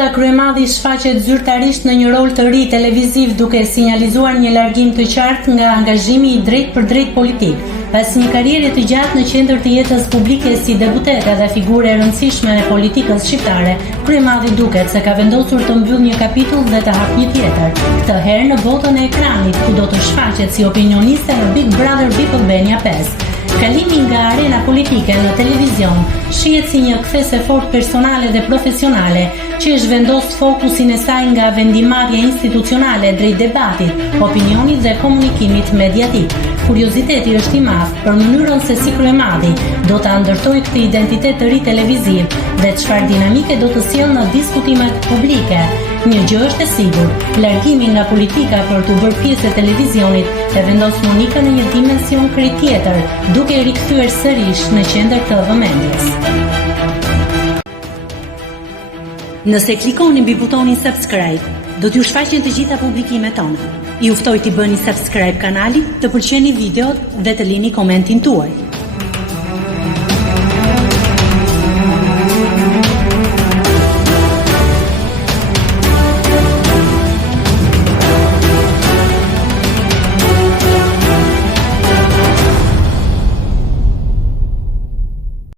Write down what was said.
Monika Kryemadhi shfaqet zyrtarisht në një rol të ri televiziv duke sinjalizuar një largim të qartë nga angazhimi i drejt për drejt politik. Pas një karriere të gjatë në qendër të jetës publike si deputete dhe figure e rëndësishme e politikës shqiptare, Kryemadhi duket se ka vendosur të mbyll një kapitull dhe të hap një tjetër. Këtë herë në botën e ekranit, ku do të shfaqet si opinioniste në Big Brother VIP Albania 5. Kalimi nga arena politike në televizion shihet si një kthesë fort personale dhe profesionale që është vendosur fokusin e saj nga vendimarrja institucionale drejt debatit, opinionit dhe komunikimit mediatik. Kurioziteti është i madh për mënyrën se si Kryemadhi do ta ndërtojë këtë identitet të ri televiziv dhe çfarë dinamike do të sjellë në diskutimet publike. Një gjë është e sigurt, largimi nga politika për të bërë pjesë e televizionit e vendos Monika në një dimension krejt tjetër, duke e rikthyer sërish në qendër të vëmendjes. Nëse klikoni mbi butonin subscribe, do t'ju shfaqen të gjitha publikimet tona. Ju ftoj t'i bëni subscribe kanalit, të pëlqeni videot dhe të lini komentin tuaj.